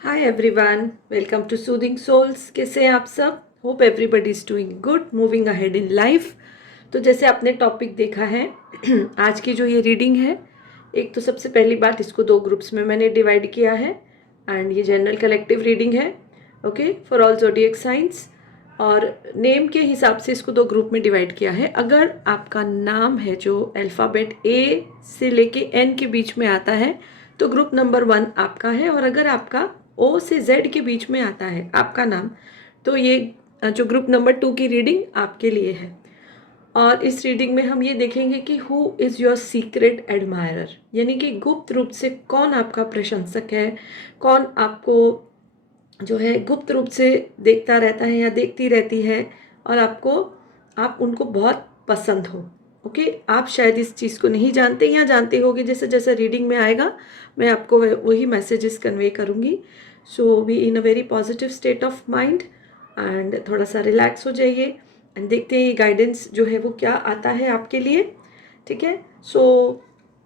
Hi everyone, welcome to soothing souls. कैसे हैं आप सब? Hope everybody is doing good, moving ahead in life. तो जैसे आपने टॉपिक देखा है आज की जो ये रीडिंग है, एक तो सबसे पहली बात, इसको दो ग्रुप्स में मैंने डिवाइड किया है एंड ये जनरल कलेक्टिव रीडिंग है, okay, for all zodiac science. और नेम के हिसाब से इसको दो ग्रुप में डिवाइड किया है। अगर आपका नाम है जो अल्फ़ाबेट ए से लेके एन के बीच में आता है तो ग्रुप नंबर 1 आपका है, और अगर आपका ओ से जेड के बीच में आता है आपका नाम, तो ये जो ग्रुप नंबर 2 की रीडिंग आपके लिए है। और इस रीडिंग में हम ये देखेंगे कि who is your secret admirer, यानी कि गुप्त रूप से कौन आपका प्रशंसक है, कौन आपको जो है गुप्त रूप से देखता रहता है या देखती रहती है, और आप उनको बहुत पसंद हो। ओके, आप शायद इस चीज़ को नहीं जानते या जानते होगे, जैसे जैसे रीडिंग में आएगा मैं आपको वही मैसेजेस कन्वे करूँगी। So be in a very positive state of mind and थोड़ा सा रिलैक्स हो जाइए एंड देखते हैं ये गाइडेंस जो है वो क्या आता है आपके लिए। ठीक है, सो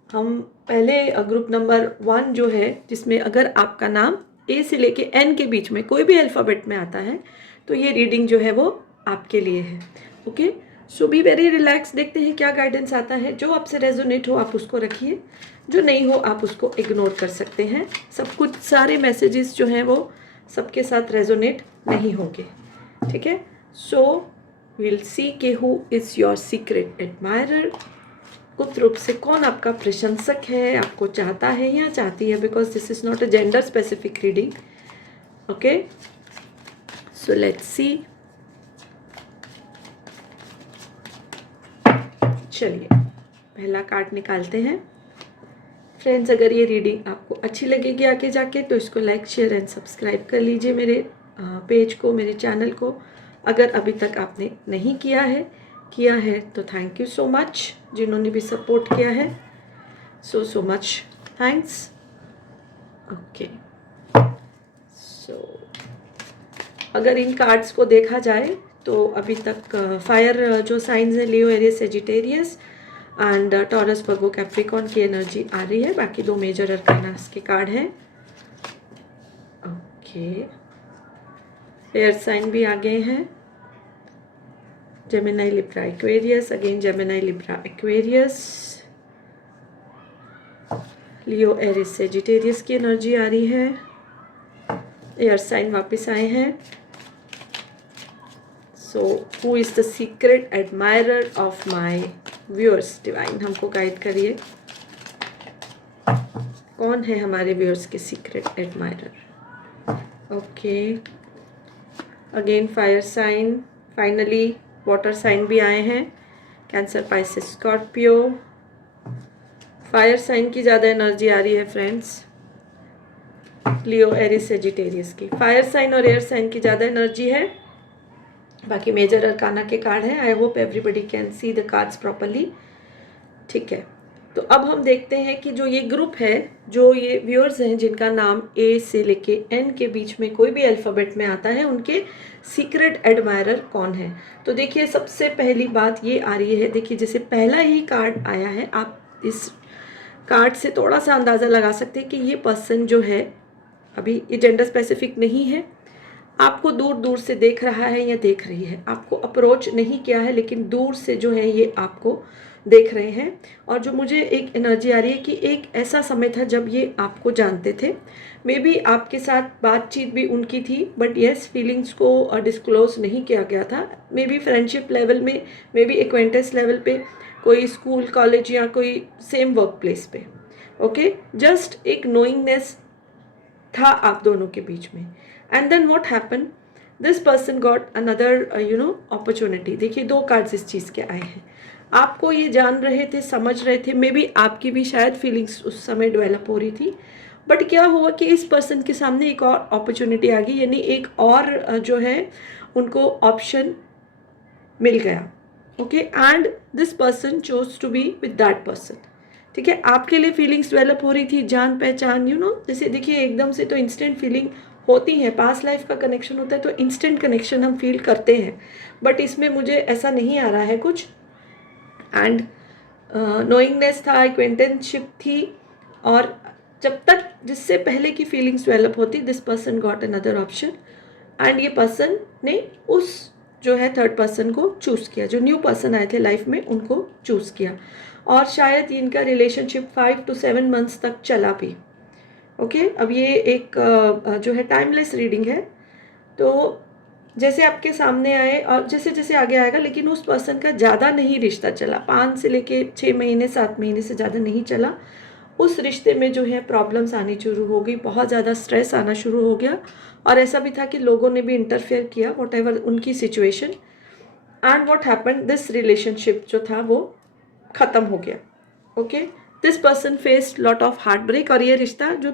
हम पहले ग्रुप नंबर 1 जो है, जिसमें अगर आपका नाम ए से लेके एन के बीच में कोई भी अल्फ़ाबेट में आता है तो ये रीडिंग जो है वो आपके लिए है। Okay, so be very relax. देखते हैं क्या गाइडेंस आता है। जो आपसे रेजोनेट हो आप उसको रखिए, जो नहीं हो आप उसको इग्नोर कर सकते हैं। सब कुछ, सारे मैसेजेस जो हैं वो सबके साथ रेजोनेट नहीं होंगे। ठीक है, सो विल सी के who is your secret admirer. गुप्त रूप से कौन आपका प्रशंसक है, आपको चाहता है या चाहती है, because this is not a gender specific reading. Okay, so let's see. चलिए पहला कार्ड निकालते हैं। फ्रेंड्स, अगर ये रीडिंग आपको अच्छी लगेगी आगे जाके तो इसको लाइक, शेयर एंड सब्सक्राइब कर लीजिए मेरे पेज को, मेरे चैनल को। अगर अभी तक आपने नहीं किया है तो थैंक यू सो मच। जिन्होंने भी सपोर्ट किया है, सो मच थैंक्स। ओके, सो अगर इन कार्ड्स को देखा जाए तो अभी तक फायर जो साइंस है, Leo, Aries, Sagittarius and Taurus, Virgo, Capricorn की एनर्जी आ रही है। बाकी दो मेजर अरकानास के कार्ड हैं। ओके, एयर साइन भी आ गए हैं। Gemini, Libra, Aquarius, again Gemini, Libra, Aquarius, Leo, Aries, Sagittarius की एनर्जी आ रही है। एयर साइन वापस आए हैं। So who is the secret admirer of my viewers? Divine हमको गाइड करिए, कौन है हमारे व्यूअर्स के secret admirer? Okay, again fire sign, finally water sign भी आए हैं। Cancer, Pisces, Scorpio. Fire sign की ज़्यादा एनर्जी आ रही है फ्रेंड्स। लियो, एरिस, सेजिटेरियस की। फायर साइन और एयर साइन की ज़्यादा एनर्जी है। बाकी मेजर अरकाना के कार्ड हैं। I hope everybody can see the cards properly. ठीक है, तो अब हम देखते हैं कि जो ये ग्रुप है, जो ये व्यूअर्स हैं जिनका नाम ए से लेके एन के बीच में कोई भी अल्फ़ाबेट में आता है, उनके सीक्रेट एडमायरर कौन है। तो देखिए, सबसे पहली बात ये आ रही है, देखिए जैसे पहला ही कार्ड आया है, आप इस कार्ड से थोड़ा सा अंदाज़ा लगा सकते हैं कि ये पर्सन जो है, अभी ये जेंडर स्पेसिफिक नहीं है, आपको दूर दूर से देख रहा है या देख रही है। आपको अप्रोच नहीं किया है लेकिन दूर से जो है ये आपको देख रहे हैं। और जो मुझे एक एनर्जी आ रही है कि एक ऐसा समय था जब ये आपको जानते थे। मे बी आपके साथ बातचीत भी उनकी थी, बट येस, फीलिंग्स को डिस्क्लोज नहीं किया गया था। मे बी फ्रेंडशिप लेवल में, मे बी एक्वेंटेंस लेवल पे, कोई स्कूल, कॉलेज या कोई सेम वर्क प्लेस पे। ओके, जस्ट एक नोइंगनेस था आप दोनों के बीच में। And then what happen, this person got another opportunity. देखिए, दो कार्ड्स इस चीज़ के आए हैं। आपको ये जान रहे थे, समझ रहे थे, मे बी आपकी भी शायद फीलिंग्स उस समय डेवलप हो रही थी, बट क्या हुआ कि इस पर्सन के सामने एक और अपॉर्चुनिटी आ गई, यानी एक और जो है उनको ऑप्शन मिल गया। Okay, and this person chose to be with that person. ठीक है, आपके लिए फीलिंग्स डेवलप हो रही थी, जान पहचान, जैसे देखिए एकदम से तो इंस्टेंट फीलिंग होती है, पास्ट लाइफ का कनेक्शन होता है तो इंस्टेंट कनेक्शन हम फील करते हैं, बट इसमें मुझे ऐसा नहीं आ रहा है कुछ। एंड नोइंगनेस था, एक्वेंटेंसशिप थी, और जब तक जिससे पहले की फीलिंग्स डेवलप होती, this person got another option and ये पर्सन ने उस जो है थर्ड पर्सन को चूज़ किया, जो न्यू पर्सन आए थे लाइफ में उनको चूज़ किया, और शायद इनका रिलेशनशिप 5 to 7 मंथ्स तक चला भी। ओके, अब ये एक जो है टाइमलेस रीडिंग है, तो जैसे आपके सामने आए और जैसे जैसे आगे आएगा, लेकिन उस पर्सन का ज़्यादा नहीं रिश्ता चला, 5 से लेके 6 महीने 7 महीने से ज़्यादा नहीं चला। उस रिश्ते में जो है प्रॉब्लम्स आनी शुरू हो गई, बहुत ज़्यादा स्ट्रेस आना शुरू हो गया, और ऐसा भी था कि लोगों ने भी इंटरफेयर किया वॉट एवर उनकी situation, and what happen, this relationship जो था वो ख़त्म हो गया। Okay, this person faced lot of heart break, और ये रिश्ता जो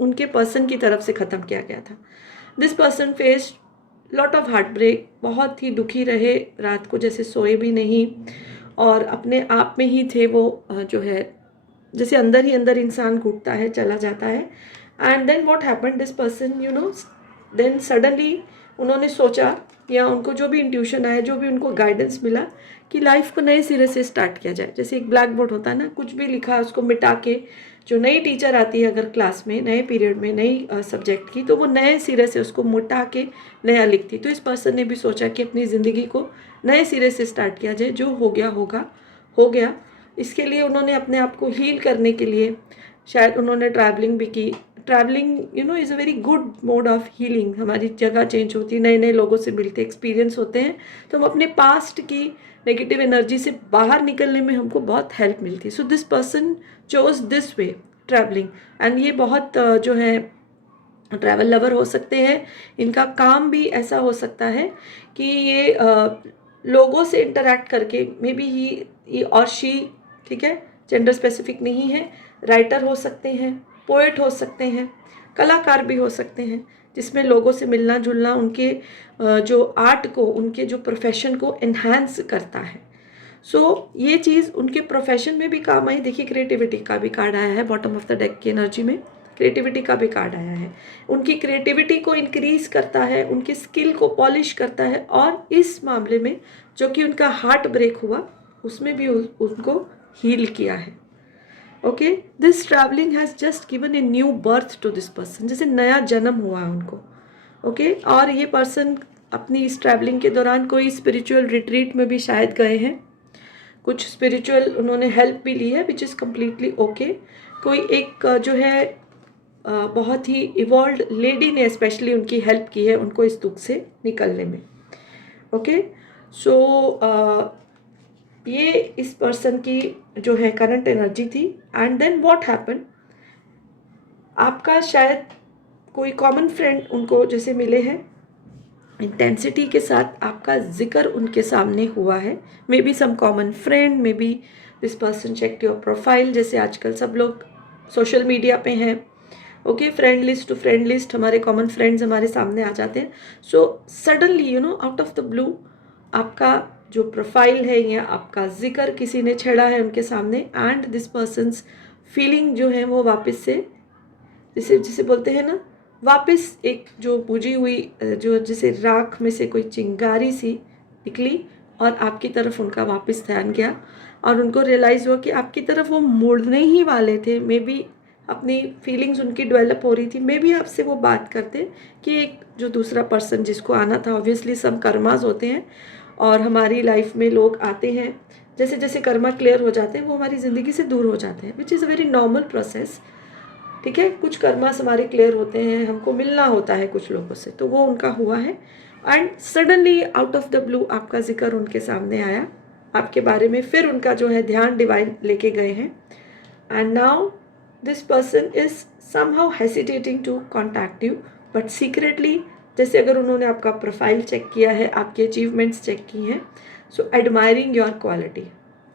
उनके पर्सन की तरफ से ख़त्म किया गया था। This person faced lot of heart break, बहुत ही दुखी रहे, रात को जैसे सोए भी नहीं, और अपने आप में ही थे वो, जो है जैसे अंदर ही अंदर इंसान घुटता है, चला जाता है। And then what happened, this person you know, then suddenly उन्होंने सोचा, या उनको जो भी इंट्यूशन आया, जो भी उनको गाइडेंस मिला, कि लाइफ को नए सिरे से स्टार्ट किया जाए। जैसे एक ब्लैक बोर्ड होता है ना, कुछ भी लिखा है उसको मिटा के, जो नई टीचर आती है अगर क्लास में नए पीरियड में नई सब्जेक्ट की, तो वो नए सिरे से उसको मिटा के नया लिखती। तो इस पर्सन ने भी सोचा कि अपनी ज़िंदगी को नए सिरे से स्टार्ट किया जाए, जो हो गया होगा हो गया। इसके लिए उन्होंने अपने आप को हील करने के लिए शायद उन्होंने ट्रैवलिंग भी की। Travelling you know is a very good mode of healing. हमारी जगह चेंज होती है, नए नए लोगों से मिलते, एक्सपीरियंस होते हैं, तो हम अपने पास्ट की नेगेटिव एनर्जी से बाहर निकलने में हमको बहुत हेल्प मिलती है। So this person chose this way, travelling, and ये बहुत जो है ट्रैवल लवर हो सकते हैं। इनका काम भी ऐसा हो सकता है कि ये लोगों से इंटरैक्ट करके, मे बी ही और शी, ठीक है, जेंडर स्पेसिफिक नहीं है, राइटर हो सकते हैं, पोएट हो सकते हैं, कलाकार भी हो सकते हैं, जिसमें लोगों से मिलना जुलना उनके जो आर्ट को, उनके जो प्रोफेशन को एनहांस करता है। सो ये चीज़ उनके प्रोफेशन में भी काम आई। देखिए, क्रिएटिविटी का भी कार्ड आया है बॉटम ऑफ द डेक की एनर्जी में, क्रिएटिविटी का भी कार्ड आया है। उनकी क्रिएटिविटी को इंक्रीज करता है, उनकी स्किल को पॉलिश करता है, और इस मामले में जो कि उनका हार्ट ब्रेक हुआ, उसमें भी उनको हील किया है। Okay, this travelling has just given a new birth to this person, जैसे नया जन्म हुआ है उनको। ओके, और ये पर्सन अपनी इस ट्रैवलिंग के दौरान कोई स्पिरिचुअल रिट्रीट में भी शायद गए हैं, कुछ स्पिरिचुअल उन्होंने हेल्प भी ली है, विच इज़ कम्प्लीटली ओके। कोई एक जो है बहुत ही इवॉल्व लेडी ने स्पेशली उनकी हेल्प की है, उनको इस दुख से निकलने में। ओके, सो ये इस पर्सन की जो है करंट एनर्जी थी। एंड देन व्हाट हैपन, आपका शायद कोई कॉमन फ्रेंड उनको जैसे मिले हैं, इंटेंसिटी के साथ आपका जिक्र उनके सामने हुआ है। May be some common friend, may be this person check your profile, जैसे आजकल सब लोग सोशल मीडिया पे हैं। Okay, friend list to friend list, हमारे कॉमन फ्रेंड्स हमारे सामने आ जाते हैं। So suddenly you know out of the blue आपका जो प्रोफाइल है या आपका जिक्र किसी ने छेड़ा है उनके सामने, एंड दिस पर्सनस फीलिंग जो है वो वापस से, जिसे जिसे बोलते हैं ना, वापस एक जो बुझी हुई, जो जैसे राख में से कोई चिंगारी सी निकली, और आपकी तरफ उनका वापस ध्यान गया, और उनको रियलाइज़ हुआ कि आपकी तरफ वो मुड़ने ही वाले थे। मे बी अपनी फीलिंग्स उनकी डेवलप हो रही थी, मे बी आपसे वो बात करते कि एक जो दूसरा पर्सन जिसको आना था, ऑब्वियसली सब कर्मास होते हैं, और हमारी लाइफ में लोग आते हैं, जैसे जैसे कर्मा क्लियर हो जाते हैं वो हमारी ज़िंदगी से दूर हो जाते हैं, which is a very normal process. ठीक है, कुछ कर्मास हमारे क्लियर होते हैं, हमको मिलना होता है कुछ लोगों से, तो वो उनका हुआ है। And suddenly out of the blue आपका जिक्र उनके सामने आया, आपके बारे में फिर उनका जो है ध्यान डिवाइन लेके गए हैं। And now this person is somehow hesitating to contact you, but secretly, जैसे अगर उन्होंने आपका प्रोफाइल चेक किया है, आपके अचीवमेंट्स चेक की हैं, सो एडमायरिंग योर क्वालिटी।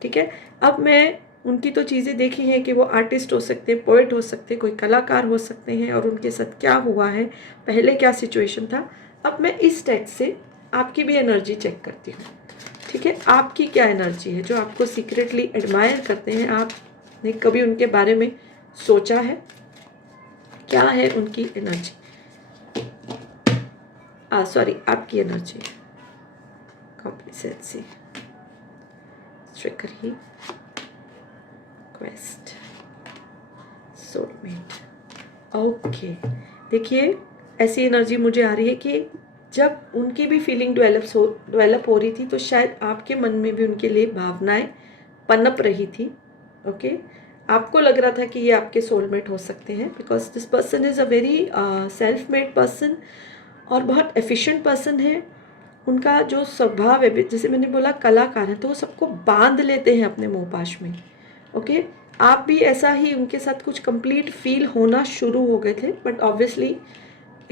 ठीक है, अब मैं उनकी तो चीज़ें देखी हैं कि वो आर्टिस्ट हो सकते हैं, पोएट हो सकते हैं, कोई कलाकार हो सकते हैं, और उनके साथ क्या हुआ है, पहले क्या सिचुएशन था। अब मैं इस टेक्स्ट से आपकी भी एनर्जी चेक करती हूँ। ठीक है, आपकी क्या एनर्जी है, जो आपको सीक्रेटली एडमायर करते हैं, आपने कभी उनके बारे में सोचा है, क्या है उनकी एनर्जी, सॉरी आपकी energy, complacency, trickery, quest, soulmate. Okay, देखिए ऐसी एनर्जी मुझे आ रही है कि जब उनकी भी फीलिंग डेवलप हो रही थी तो शायद आपके मन में भी उनके लिए भावनाएं पनप रही थी। ओके, आपको लग रहा था कि ये आपके सोलमेट हो सकते हैं, because this person is a very self made person और बहुत एफिशिएंट पर्सन है। उनका जो स्वभाव है, जैसे मैंने बोला कलाकार है, तो वो सबको बांध लेते हैं अपने मोहपाश में। ओके, आप भी ऐसा ही उनके साथ कुछ कंप्लीट फील होना शुरू हो गए थे, but obviously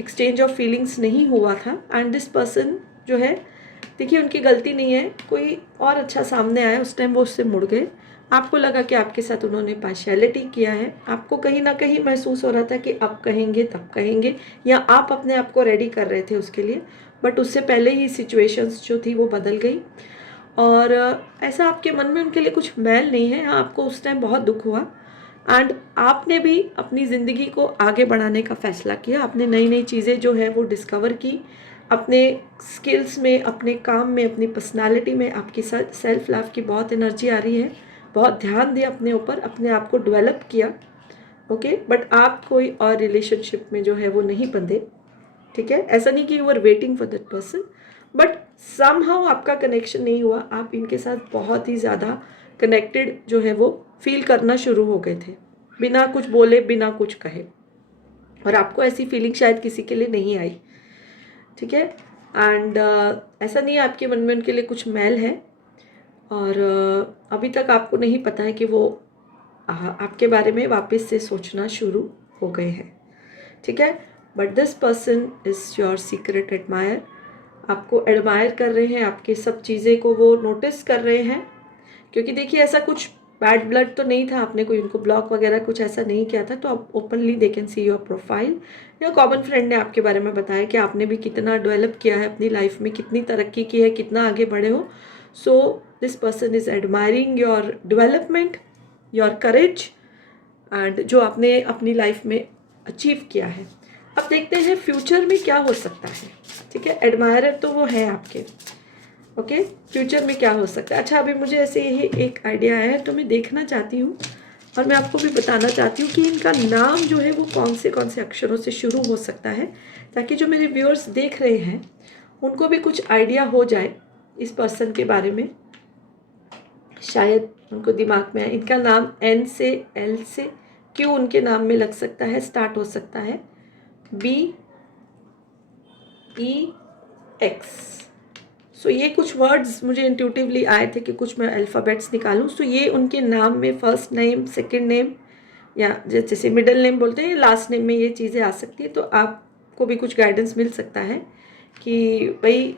exchange of feelings नहीं हुआ था। एंड दिस पर्सन जो है, देखिए उनकी गलती नहीं है, कोई और अच्छा सामने आया, उस टाइम वो उससे मुड़ गए। आपको लगा कि आपके साथ उन्होंने पार्शियलिटी किया है, आपको कहीं ना कहीं महसूस हो रहा था कि अब कहेंगे तब कहेंगे, या आप अपने आप को रेडी कर रहे थे उसके लिए, बट उससे पहले ही सिचुएशंस जो थी वो बदल गई। और ऐसा आपके मन में उनके लिए कुछ मैल नहीं है। हाँ, आपको उस टाइम बहुत दुख हुआ एंड आपने भी अपनी ज़िंदगी को आगे बढ़ाने का फ़ैसला किया। आपने नई नई चीज़ें जो है वो डिस्कवर की, अपने स्किल्स में, अपने काम में, अपनी पर्सनालिटी में आपकी सेल्फ लव की बहुत एनर्जी आ रही है। बहुत ध्यान दिया अपने ऊपर, अपने आप को डेवलप किया। ओके, बट आप कोई और रिलेशनशिप में जो है वो नहीं बंधे। ठीक है, ऐसा नहीं कि you are waiting for that person, but somehow आपका कनेक्शन नहीं हुआ। आप इनके साथ बहुत ही ज़्यादा कनेक्टेड जो है वो फील करना शुरू हो गए थे, बिना कुछ बोले, बिना कुछ कहे। और आपको ऐसी फीलिंग शायद किसी के लिए नहीं आई। ठीक है, एंड ऐसा नहीं है आपके मन में उनके लिए कुछ मैल है, और अभी तक आपको नहीं पता है कि वो आपके बारे में वापस से सोचना शुरू हो गए हैं। ठीक है, but this person is your secret admire. आपको एडमायर कर रहे हैं, आपके सब चीज़ें को वो नोटिस कर रहे हैं, क्योंकि देखिए ऐसा कुछ बैड ब्लड तो नहीं था, आपने कोई उनको ब्लॉक वगैरह कुछ ऐसा नहीं किया था। तो आप openly they can see your profile, या कॉमन फ्रेंड ने आपके बारे में बताया कि आपने भी कितना डेवलप किया है अपनी लाइफ में, कितनी तरक्की की है, कितना आगे बढ़े हो। So this person is admiring your development, your courage, and जो आपने अपनी लाइफ में अचीव किया है। अब देखते हैं फ्यूचर में क्या हो सकता है। ठीक है, एडमायरर तो वो है आपके। ओके, फ्यूचर में क्या हो सकता है। अच्छा, अभी मुझे ऐसे ही एक आइडिया आया है, तो मैं देखना चाहती हूँ और मैं आपको भी बताना चाहती हूँ कि इनका नाम जो है वो कौन से अक्षरों से शुरू हो सकता है, ताकि जो मेरे व्यूअर्स देख रहे हैं उनको भी कुछ आइडिया हो जाए इस पर्सन के बारे में। शायद उनको दिमाग में आए, इनका नाम एन से, एल से, क्यों उनके नाम में लग सकता है, स्टार्ट हो सकता है BEX। सो ये कुछ वर्ड्स मुझे इंट्यूटिवली आए थे कि कुछ मैं अल्फ़ाबेट्स निकालूं। सो ये उनके नाम में फर्स्ट नेम, सेकंड नेम, या जैसे मिडिल नेम बोलते हैं, लास्ट नेम में ये चीज़ें आ सकती है। तो आपको भी कुछ गाइडेंस मिल सकता है कि भाई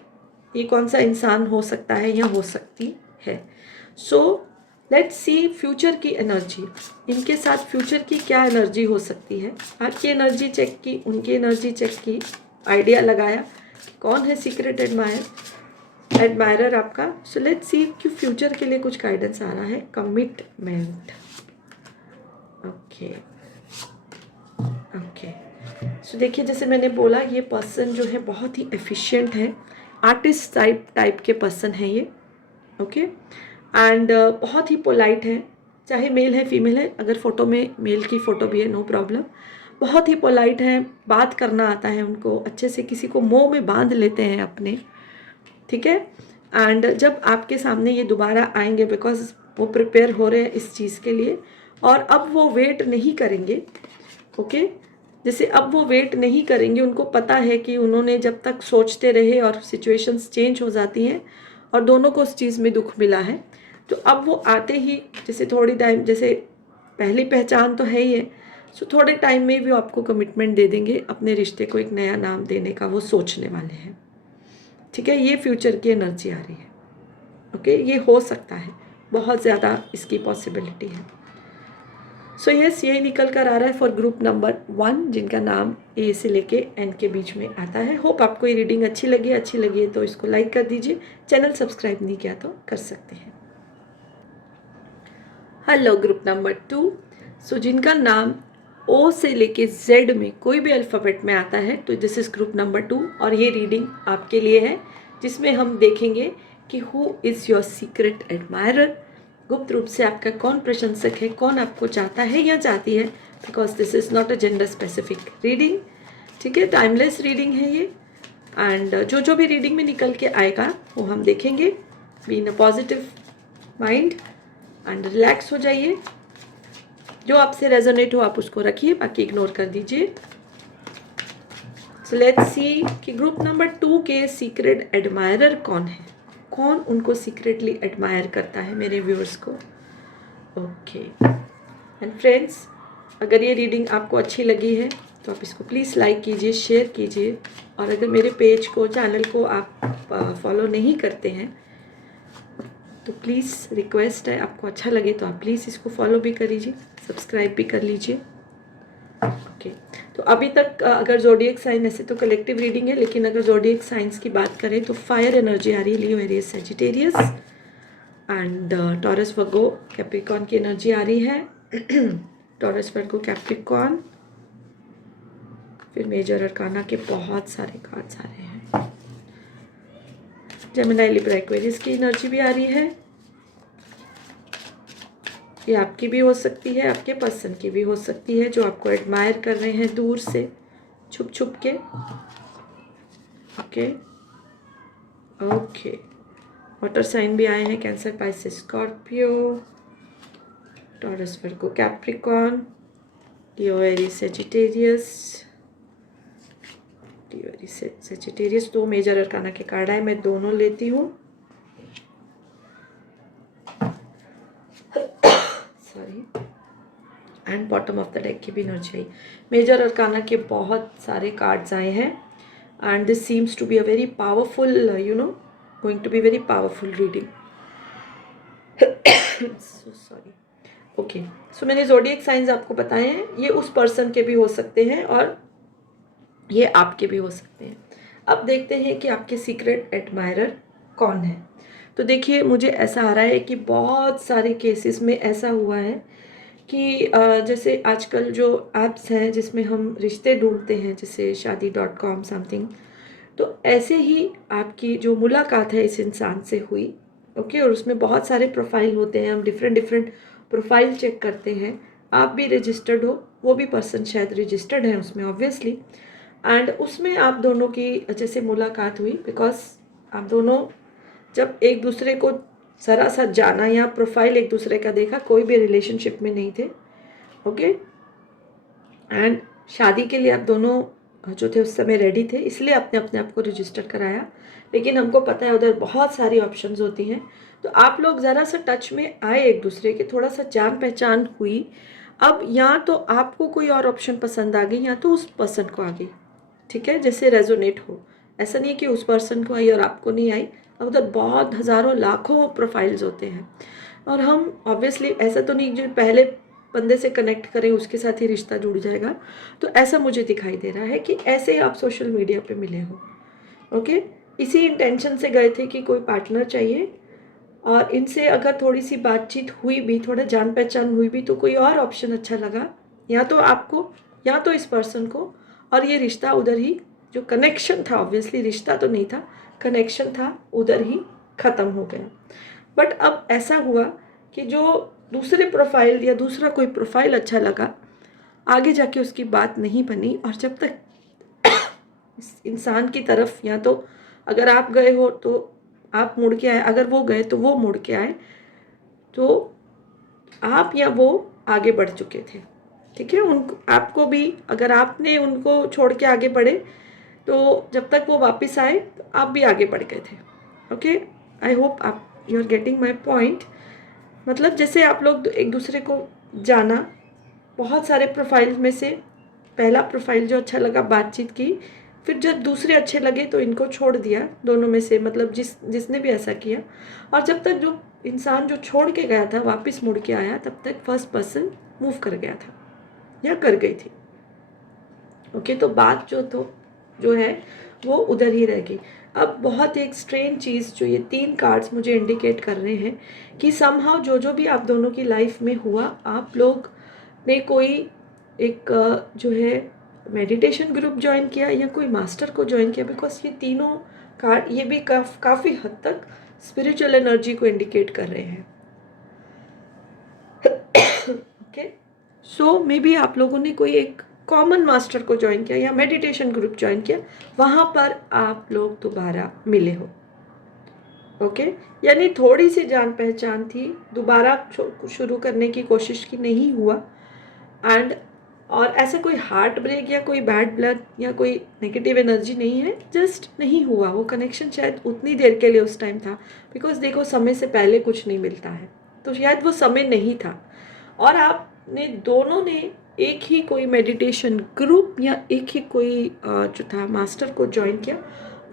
ये कौन सा इंसान हो सकता है या हो सकती है। सो लेट्स सी फ्यूचर की एनर्जी, इनके साथ फ्यूचर की क्या एनर्जी हो सकती है। आपकी एनर्जी चेक की, उनकी एनर्जी चेक की, आइडिया लगाया कि कौन है सीक्रेट एडमायरर आपका। सो लेट्स सी कि फ्यूचर के लिए कुछ गाइडेंस आ रहा है। Commitment, okay okay. सो देखिए, जैसे मैंने बोला, ये पर्सन जो है बहुत ही एफिशिएंट है, आर्टिस्ट टाइप के पर्सन है ये। ओके, एंड बहुत ही पोलाइट है, चाहे मेल है फीमेल है, अगर फ़ोटो में मेल की फ़ोटो भी है नो प्रॉब्लम। बहुत ही पोलाइट है, बात करना आता है उनको अच्छे से, किसी को मोह में बांध लेते हैं अपने। ठीक है, एंड जब आपके सामने ये दोबारा आएंगे, बिकॉज वो प्रिपेयर हो रहे हैं इस चीज़ के लिए, और अब वो वेट नहीं करेंगे। ओके, जैसे अब वो वेट नहीं करेंगे, उनको पता है कि उन्होंने जब तक सोचते रहे और सिचुएशंस चेंज हो जाती हैं और दोनों को उस चीज़ में दुख मिला है, तो अब वो आते ही जैसे थोड़ी टाइम, जैसे पहली पहचान तो है ही है, सो थोड़े टाइम में भी आपको कमिटमेंट दे देंगे, अपने रिश्ते को एक नया नाम देने का वो सोचने वाले हैं। ठीक है, ये फ्यूचर की एनर्जी आ रही है। ओके, ये हो सकता है, बहुत ज़्यादा इसकी पॉसिबिलिटी है। सो यस, यही निकल कर आ रहा है फॉर ग्रुप नंबर 1, जिनका नाम ए से लेके एन के बीच में आता है। होप आपको ये रीडिंग अच्छी लगी है तो इसको लाइक कर दीजिए, चैनल सब्सक्राइब नहीं किया तो कर सकते हैं। Hello group number 2। सो जिनका नाम ओ से लेके जेड में कोई भी अल्फ़ाबेट में आता है, तो दिस इज़ ग्रुप नंबर 2, और ये रीडिंग आपके लिए है, जिसमें हम देखेंगे कि who is your secret admirer. गुप्त रूप से आपका कौन प्रशंसक है, कौन आपको चाहता है या चाहती है, because this is not a gender specific reading, ठीक है, टाइमलेस रीडिंग है ये। एंड जो भी रीडिंग में निकल के आएगा वो हम देखेंगे। B in a positive mind and relax हो जाइए। जो आपसे रेजोनेट हो आप उसको रखिए, बाकी इग्नोर कर दीजिए। सो लेट्स सी कि ग्रुप नंबर 2 के सीक्रेट एडमायरर कौन है, कौन उनको सीक्रेटली एडमायर करता है मेरे व्यूअर्स को। ओके एंड फ्रेंड्स, अगर ये रीडिंग आपको अच्छी लगी है तो आप इसको प्लीज़ लाइक कीजिए, शेयर कीजिए। और अगर मेरे पेज को, चैनल को आप फॉलो नहीं करते हैं तो प्लीज़ रिक्वेस्ट है, आपको अच्छा लगे तो आप प्लीज़ इसको फॉलो भी कर लीजिए, सब्सक्राइब भी कर लीजिए। ओके, तो अभी तक अगर ज़ोडिएक साइन, ऐसे तो कलेक्टिव रीडिंग है, लेकिन अगर ज़ोडिएक साइंस की बात करें तो फायर एनर्जी आ रही है, Leo, Aries, Sagittarius and Taurus, Virgo, Capricorn की एनर्जी आ रही है। टॉरस, वर्गो, कैप्रिकॉर्न, फिर मेजर अरकाना के बहुत सारे कार्ड्स आ रहे हैं। जेमिनी, लिब्रा, एक्वेरियस की एनर्जी भी आ रही है। ये आपकी भी हो सकती है, आपके पर्सन की भी हो सकती है, जो आपको एडमायर कर रहे हैं दूर से, छुप छुप के। ओके ओके, वाटर साइन भी आए हैं, Cancer, Pisces, Scorpio, taurus, Virgo, Capricorn, लियो, एरीज, सजिटेरियस, लियो, एरीज, सजिटेरियस। 2 मेजर अरकाना के कार्ड आए, मैं दोनों लेती हूँ। Sorry, and bottom of the deck की भी एनर्जी आई। मेजर अरकाना के बहुत सारे कार्ड्स आए हैं and this seems to be a very powerful, going to be very powerful reading. So sorry. Okay, so मैंने ज़ोडिएक साइंस आपको बताए हैं, ये उस पर्सन के भी हो सकते हैं और ये आपके भी हो सकते हैं। अब देखते हैं कि आपके सीक्रेट एडमायरर कौन है। तो देखिए, मुझे ऐसा आ रहा है कि बहुत सारे केसेस में ऐसा हुआ है कि जैसे आजकल जो ऐप्स हैं जिसमें हम रिश्ते ढूंढते हैं, जैसे शादी.com समथिंग, तो ऐसे ही आपकी जो मुलाकात है इस इंसान से हुई। ओके, और उसमें बहुत सारे प्रोफाइल होते हैं, हम डिफरेंट डिफरेंट प्रोफाइल चेक करते हैं। आप भी रजिस्टर्ड हो, वो भी पर्सन शायद रजिस्टर्ड है उसमें ऑब्वियसली, एंड उसमें आप दोनों की जैसे मुलाकात हुई, बिकॉज आप दोनों जब एक दूसरे को ज़रा सा जाना या प्रोफाइल एक दूसरे का देखा, कोई भी रिलेशनशिप में नहीं थे। ओके, एंड शादी के लिए आप दोनों जो थे उस समय रेडी थे, इसलिए आपने अपने आप को रजिस्टर कराया। लेकिन हमको पता है उधर बहुत सारी ऑप्शंस होती हैं, तो आप लोग ज़रा सा टच में आए एक दूसरे के, थोड़ा सा जान पहचान हुई। अब या तो आपको कोई और ऑप्शन पसंद आ गई या तो उस पर्सन को आ गई, ठीक है, जैसे रेजोनेट हो। ऐसा नहीं है कि उस पर्सन को आई और आपको नहीं आई। अब उधर बहुत हज़ारों लाखों प्रोफाइल्स होते हैं और हम ऑब्वियसली ऐसा तो नहीं जो पहले बंदे से कनेक्ट करें उसके साथ ही रिश्ता जुड़ जाएगा। तो ऐसा मुझे दिखाई दे रहा है कि ऐसे आप सोशल मीडिया पे मिले हो। ओके, इसी इंटेंशन से गए थे कि कोई पार्टनर चाहिए, और इनसे अगर थोड़ी सी बातचीत हुई भी, थोड़ा जान पहचान हुई भी, तो कोई और ऑप्शन अच्छा लगा, या तो आपको या तो इस पर्सन को, और ये रिश्ता उधर ही, जो कनेक्शन था, ऑब्वियसली रिश्ता तो नहीं था, कनेक्शन था, उधर ही ख़त्म हो गया। बट अब ऐसा हुआ कि जो दूसरे प्रोफाइल या दूसरा कोई प्रोफाइल अच्छा लगा, आगे जाके उसकी बात नहीं बनी, और जब तक इस इंसान की तरफ, या तो अगर आप गए हो तो आप मुड़ के आए, अगर वो गए तो वो मुड़ के आए, तो आप या वो आगे बढ़ चुके थे, ठीक है। उनको, आपको भी, अगर आपने उनको छोड़ के आगे बढ़े तो जब तक वो वापस आए तो आप भी आगे बढ़ गए थे। ओके, आई होप आप you are getting my point. मतलब जैसे आप लोग एक दूसरे को जाना, बहुत सारे प्रोफाइल में से पहला प्रोफाइल जो अच्छा लगा, बातचीत की, फिर जब दूसरे अच्छे लगे तो इनको छोड़ दिया दोनों में से, मतलब जिसने भी ऐसा किया। और जब तक जो इंसान जो छोड़ के गया था वापस मुड़ के आया, तब तक फर्स्ट पर्सन मूव कर गया था या कर गई थी। ओके, तो बात जो है वो उधर ही रह गई। अब बहुत एक स्ट्रेंज चीज़, जो ये 3 कार्ड्स मुझे इंडिकेट कर रहे हैं कि समहाउ जो भी आप दोनों की लाइफ में हुआ, आप लोग ने कोई एक जो है मेडिटेशन ग्रुप ज्वाइन किया या कोई मास्टर को ज्वाइन किया, बिकॉज ये तीनों कार्ड ये भी काफ़ी हद तक स्पिरिचुअल एनर्जी को इंडिकेट कर रहे हैं। ओके, सो मे बी आप लोगों ने कोई एक कॉमन मास्टर को ज्वाइन किया या मेडिटेशन ग्रुप ज्वाइन किया, वहाँ पर आप लोग दोबारा मिले हो। ओके, यानी थोड़ी सी जान पहचान थी, दोबारा शुरू करने की कोशिश की, नहीं हुआ। एंड और ऐसा कोई हार्ट ब्रेक या कोई बैड ब्लड या कोई नेगेटिव एनर्जी नहीं है, जस्ट नहीं हुआ वो कनेक्शन। शायद उतनी देर के लिए उस टाइम था, बिकॉज देखो समय से पहले कुछ नहीं मिलता है, तो शायद वो समय नहीं था। और आपने दोनों ने एक ही कोई मेडिटेशन ग्रुप या एक ही कोई जो था मास्टर को ज्वाइन किया,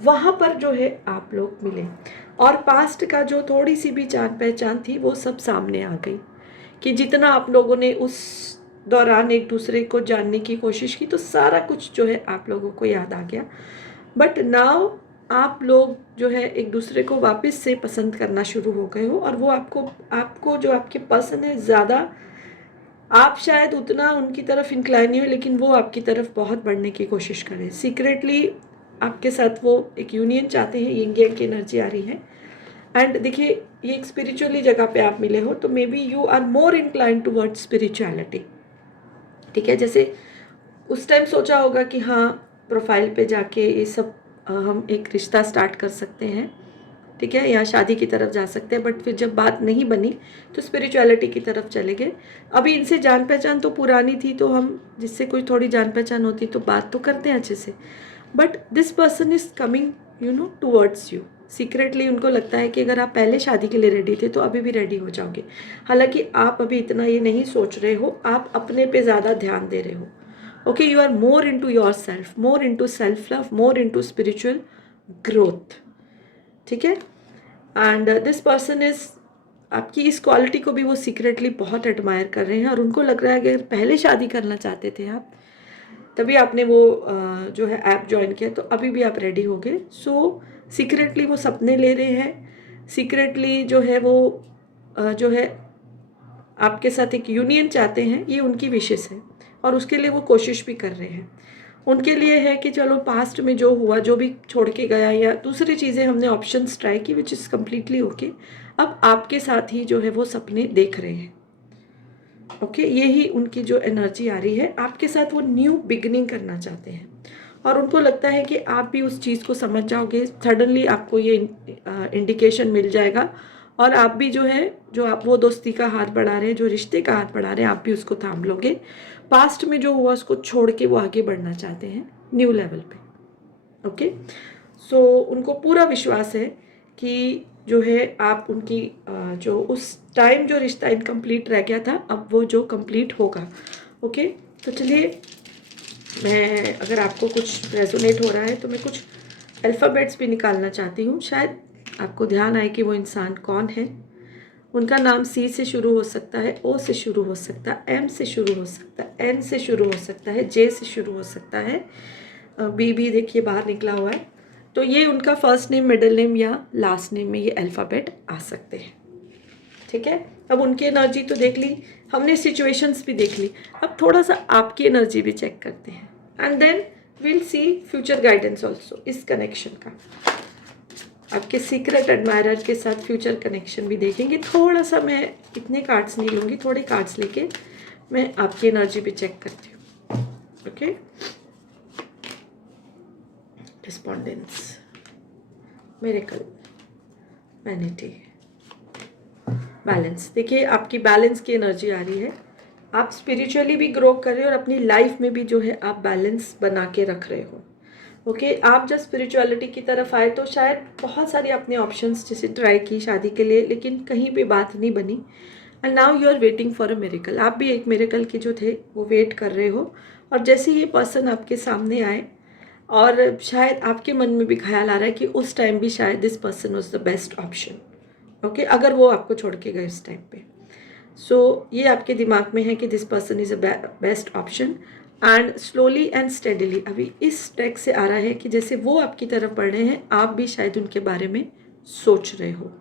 वहाँ पर जो है आप लोग मिले। और पास्ट का जो थोड़ी सी भी जान पहचान थी वो सब सामने आ गई, कि जितना आप लोगों ने उस दौरान एक दूसरे को जानने की कोशिश की, तो सारा कुछ जो है आप लोगों को याद आ गया। बट नाउ आप लोग जो है एक दूसरे को वापस से पसंद करना शुरू हो गए हो, और वो आपको जो आपके पसंद है ज़्यादा, आप शायद उतना उनकी तरफ इंक्लाइन नहीं हो, लेकिन वो आपकी तरफ बहुत बढ़ने की कोशिश करें। सीक्रेटली आपके साथ वो एक यूनियन चाहते हैं, यिंग यांग की एनर्जी आ रही है। एंड देखिए, ये एक स्पिरिचुअली जगह पे आप मिले हो, तो may be you are more incline towards spirituality. ठीक है, जैसे उस टाइम सोचा होगा कि हाँ, प्रोफाइल पे जाके ये सब हम एक रिश्ता स्टार्ट कर सकते हैं, ठीक है, या शादी की तरफ जा सकते हैं। बट फिर जब बात नहीं बनी तो स्पिरिचुअलिटी की तरफ चले गए। अभी इनसे जान पहचान तो पुरानी थी, तो हम जिससे कोई थोड़ी जान पहचान होती तो बात तो करते हैं अच्छे से। But this person is coming towards you. Secretly उनको लगता है कि अगर आप पहले शादी के लिए रेडी थे तो अभी भी रेडी हो जाओगे। हालांकि आप अभी इतना ये नहीं सोच रहे हो, आप अपने पे ज़्यादा ध्यान दे रहे हो। Okay, you are more into yourself, more into self love, more into spiritual growth. ठीक है, एंड दिस पर्सन इज, आपकी इस क्वालिटी को भी वो सीक्रेटली बहुत एडमायर कर रहे हैं, और उनको लग रहा है कि अगर पहले शादी करना चाहते थे आप, तभी आपने वो जो है ऐप ज्वाइन किया, तो अभी भी आप रेडी हो गए। सो सीक्रेटली वो सपने ले रहे हैं, सीक्रेटली जो है वो जो है आपके साथ एक यूनियन चाहते हैं, ये उनकी विशेष है, और उसके लिए वो कोशिश भी कर रहे हैं। उनके लिए है कि चलो पास्ट में जो हुआ, जो भी छोड़ के गया, या दूसरी चीज़ें हमने ऑप्शंस ट्राई की, विच इज़ कम्प्लीटली ओके। अब आपके साथ ही जो है वो सपने देख रहे हैं। ओके, यही उनकी जो एनर्जी आ रही है, आपके साथ वो न्यू बिगनिंग करना चाहते हैं, और उनको लगता है कि आप भी उस चीज़ को समझ जाओगे। सडनली आपको ये इंडिकेशन मिल जाएगा, और आप भी जो है, जो आप वो दोस्ती का हाथ बढ़ा रहे हैं, जो रिश्ते का हाथ बढ़ा रहे हैं, आप भी उसको थाम लोगे। पास्ट में जो हुआ उसको छोड़ के वो आगे बढ़ना चाहते हैं न्यू लेवल पे। ओके, सो उनको पूरा विश्वास है कि जो है आप उनकी जो उस टाइम जो रिश्ता इनकम्प्लीट रह गया था, अब वो जो कंप्लीट होगा। ओके, तो चलिए, मैं अगर आपको कुछ रेजोनेट हो रहा है तो मैं कुछ अल्फ़ाबेट्स भी निकालना चाहती हूँ, शायद आपको ध्यान आए कि वो इंसान कौन है। उनका नाम सी से शुरू हो सकता है, ओ से शुरू हो सकता है, एम से शुरू हो सकता है, एन से शुरू हो सकता है, जे से शुरू हो सकता है, बी भी देखिए बाहर निकला हुआ है। तो ये उनका फर्स्ट नेम, मिडिल नेम या लास्ट नेम में ये अल्फ़ाबेट आ सकते हैं। ठीक है, अब उनकी एनर्जी तो देख ली हमने, सिचुएशंस भी देख ली, अब थोड़ा सा आपकी एनर्जी भी चेक करते हैं, and then will see future guidance also इस कनेक्शन का। आपके सीक्रेट एडमायरर के साथ फ्यूचर कनेक्शन भी देखेंगे। थोड़ा सा मैं इतने कार्ड्स नहीं लूँगी, थोड़े कार्ड्स लेके मैं आपकी एनर्जी भी चेक करती हूँ। Okay, respondence, miracle, vanity, balance. देखिए, आपकी बैलेंस की एनर्जी आ रही है। आप स्पिरिचुअली भी ग्रो कर रहे हो, और अपनी लाइफ में भी जो है आप बैलेंस बना के रख रहे हो। ओके, आप जब स्पिरिचुअलिटी की तरफ आए तो शायद बहुत सारी आपने ऑप्शंस जैसे ट्राई की शादी के लिए, लेकिन कहीं पे बात नहीं बनी, and now you are waiting for a miracle. आप भी एक मिरेकल के जो थे वो वेट कर रहे हो, और जैसे ये पर्सन आपके सामने आए, और शायद आपके मन में भी ख्याल आ रहा है कि उस टाइम भी शायद this person was the best option. Okay, अगर वो आपको छोड़ के गए उस टाइम पे, सो ये आपके दिमाग में है कि this person is a best option. And slowly and steadily अभी इस टेक से आ रहा है कि जैसे वो आपकी तरफ बढ़ रहे हैं, आप भी शायद उनके बारे में सोच रहे हो।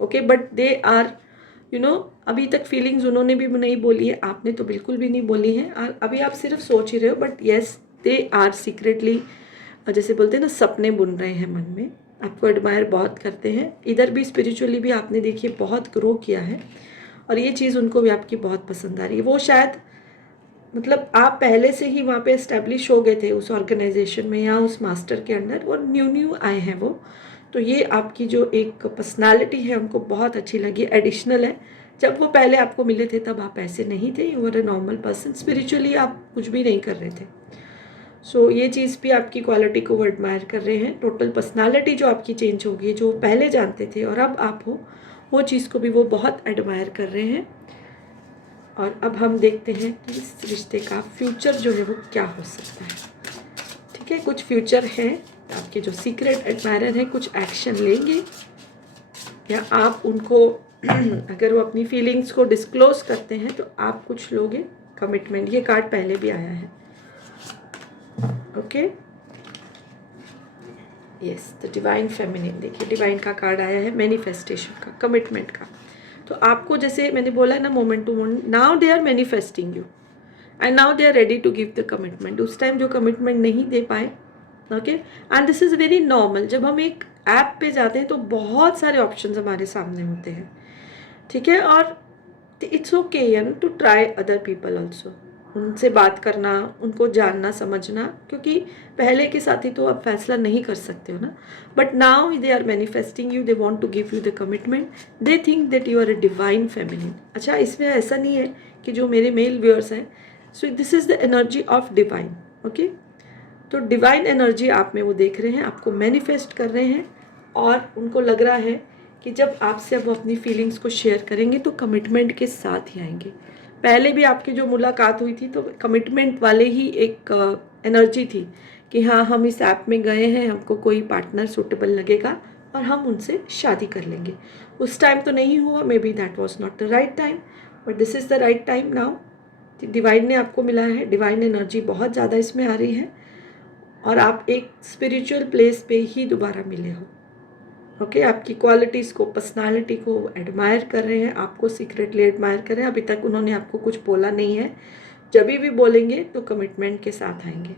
ओके, बट दे आर अभी तक फीलिंग्स उन्होंने भी नहीं बोली है, आपने तो बिल्कुल भी नहीं बोली है, और अभी आप सिर्फ सोच ही रहे हो। But yes, they are secretly, जैसे बोलते हैं ना, सपने बुन रहे हैं मन में, आपको एडमायर बहुत करते हैं। इधर भी स्पिरिचुअली भी आपने देखिए बहुत ग्रो किया है, और ये चीज़ उनको भी आपकी बहुत पसंद आ रही है। वो शायद मतलब आप पहले से ही वहाँ पे एस्टेब्लिश हो गए थे उस ऑर्गेनाइजेशन में या उस मास्टर के अंडर, और न्यू आए हैं वो, तो ये आपकी जो एक पर्सनालिटी है उनको बहुत अच्छी लगी, एडिशनल है। जब वो पहले आपको मिले थे तब आप ऐसे नहीं थे, you were a normal person, spiritually आप कुछ भी नहीं कर रहे थे। सो ये चीज़ भी आपकी क्वालिटी को वो एडमायर कर रहे हैं। टोटल पर्सनालिटी जो आपकी चेंज होगी, जो पहले जानते थे और अब आप हो, वो चीज़ को भी वो बहुत एडमायर कर रहे हैं। और अब हम देखते हैं कि इस रिश्ते का फ्यूचर जो है वो क्या हो सकता है। ठीक है, कुछ फ्यूचर है, आपके जो सीक्रेट एडमायरर हैं कुछ एक्शन लेंगे, या आप उनको अगर वो अपनी फीलिंग्स को डिस्क्लोज करते हैं तो आप कुछ लोगे कमिटमेंट। ये कार्ड पहले भी आया है। Okay, yes, the divine feminine. देखिए डिवाइन का कार्ड आया है, मैनिफेस्टेशन का, कमिटमेंट का। तो आपको जैसे मैंने बोला ना, moment to moment, now they are manifesting you and now they are ready to give the commitment. उस टाइम जो कमिटमेंट नहीं दे पाए, okay, and this is very normal. जब हम एक ऐप पे जाते हैं तो बहुत सारे ऑप्शंस हमारे सामने होते हैं, ठीक है, और it's okay to try other people also, उनसे बात करना, उनको जानना समझना, क्योंकि पहले के साथ ही तो आप फैसला नहीं कर सकते हो ना। But now they are manifesting you, they want to give you the commitment, they think that you are a divine feminine. अच्छा, इसमें ऐसा नहीं है कि जो मेरे मेल व्यूअर्स हैं, so this is the energy of divine. Okay, तो डिवाइन एनर्जी आप में वो देख रहे हैं, आपको मैनिफेस्ट कर रहे हैं, और उनको लग रहा है कि जब आपसे वो अपनी फीलिंग्स को शेयर करेंगे तो कमिटमेंट के साथ ही आएंगे। पहले भी आपकी जो मुलाकात हुई थी तो कमिटमेंट वाले ही एक एनर्जी थी कि हाँ, हम इस ऐप में गए हैं, हमको कोई पार्टनर सूटेबल लगेगा और हम उनसे शादी कर लेंगे। उस टाइम तो नहीं हुआ, may be that was not the right time, but this is the right time now. Divine ने आपको मिला है, डिवाइन एनर्जी बहुत ज़्यादा इसमें आ रही है, और आप एक स्पिरिचुअल प्लेस पे ही दोबारा मिले हो। ओके, आपकी क्वालिटीज़ को, पर्सनालिटी को एडमायर कर रहे हैं, आपको सीक्रेटली एडमायर कर रहे हैं। अभी तक उन्होंने आपको कुछ बोला नहीं है, जब भी बोलेंगे तो कमिटमेंट के साथ आएंगे,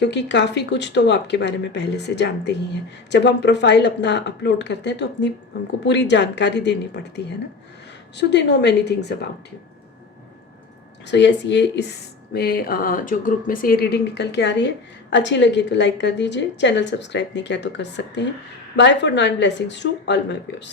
क्योंकि काफ़ी कुछ तो वो आपके बारे में पहले से जानते ही हैं। जब हम प्रोफाइल अपना अपलोड करते हैं तो हमको पूरी जानकारी देनी पड़ती है ना, so they know many things about you. So yes, ये इसमें जो ग्रुप में से ये रीडिंग निकल के आ रही है। अच्छी लगी तो लाइक कर दीजिए, चैनल सब्सक्राइब नहीं किया तो कर सकते हैं। Bye for now and blessings to all my viewers.